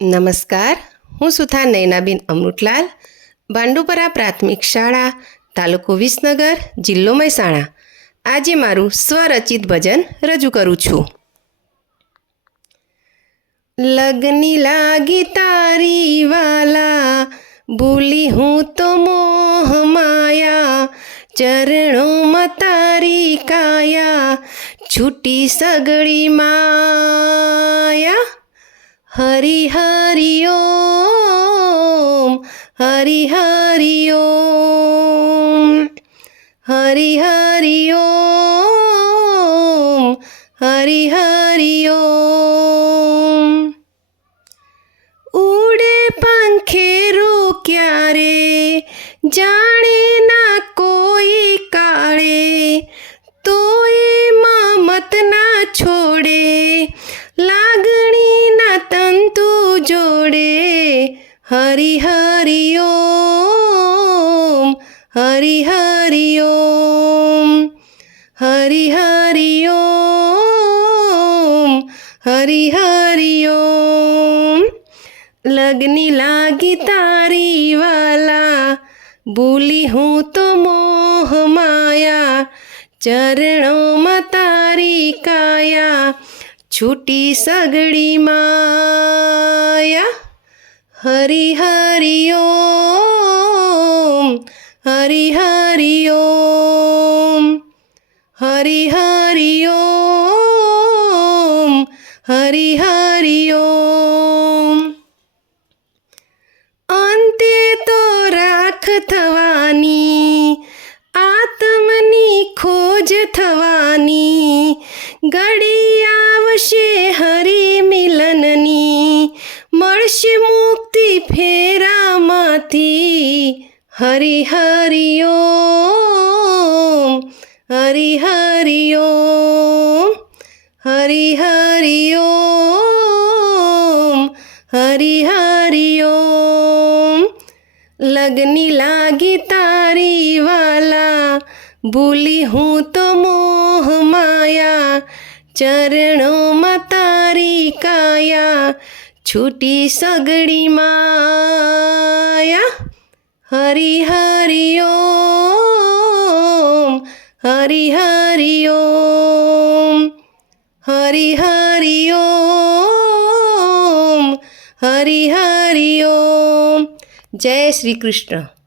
નમસ્કાર, હું સુથા નયનાબેન અમૃતલાલ ભાંડુપરા પ્રાથમિક શાળા, તાલુકો વિસનગર, જિલ્લો મહેસાણા. આજે મારું સ્વરચિત ભજન રજૂ કરું છું. લગની લાગી તારી વાલા, ભૂલી હું તો મોહ માયા ચરણોમાં તારી કાયા, છૂટી સગડી માયા. હરિ હરિ ઓમ હરિ હરિ ઓમ હરિ હરિ ઓમ હરિ ઓમ ઉડે પંખેરો ક્યારે જાણે હરિ હરિ ઓમ હરિ હરિ ઓમ લગની લાગી તારી વાલા, ભૂલી હું તો મોહ માયા. ચરણોમાં તારી કાયા, છૂટી સગડી માયા. હરિ હરિ હરિ હરિ ઓમ અંતે તો રાખ થવાની આત્મની ખોજ થવાની ઘડી આવશે હરિ મિલનની મળશે મુક્તિ ફેરામાંથી હરિ હરિ ઓમ હરિ હરિ ઓમ હરિ હરિ લગની લાગી તારી વાલા. ભૂલી હું તો મોહ માયા. ચરણોમાં તારી કાયા. છૂટી સગડી માયા. હરી હરિ ઓમ હરિ હરી ઓમ હરી હરિ ઓમ હરિ હરિ ઓમ જય શ્રી કૃષ્ણ.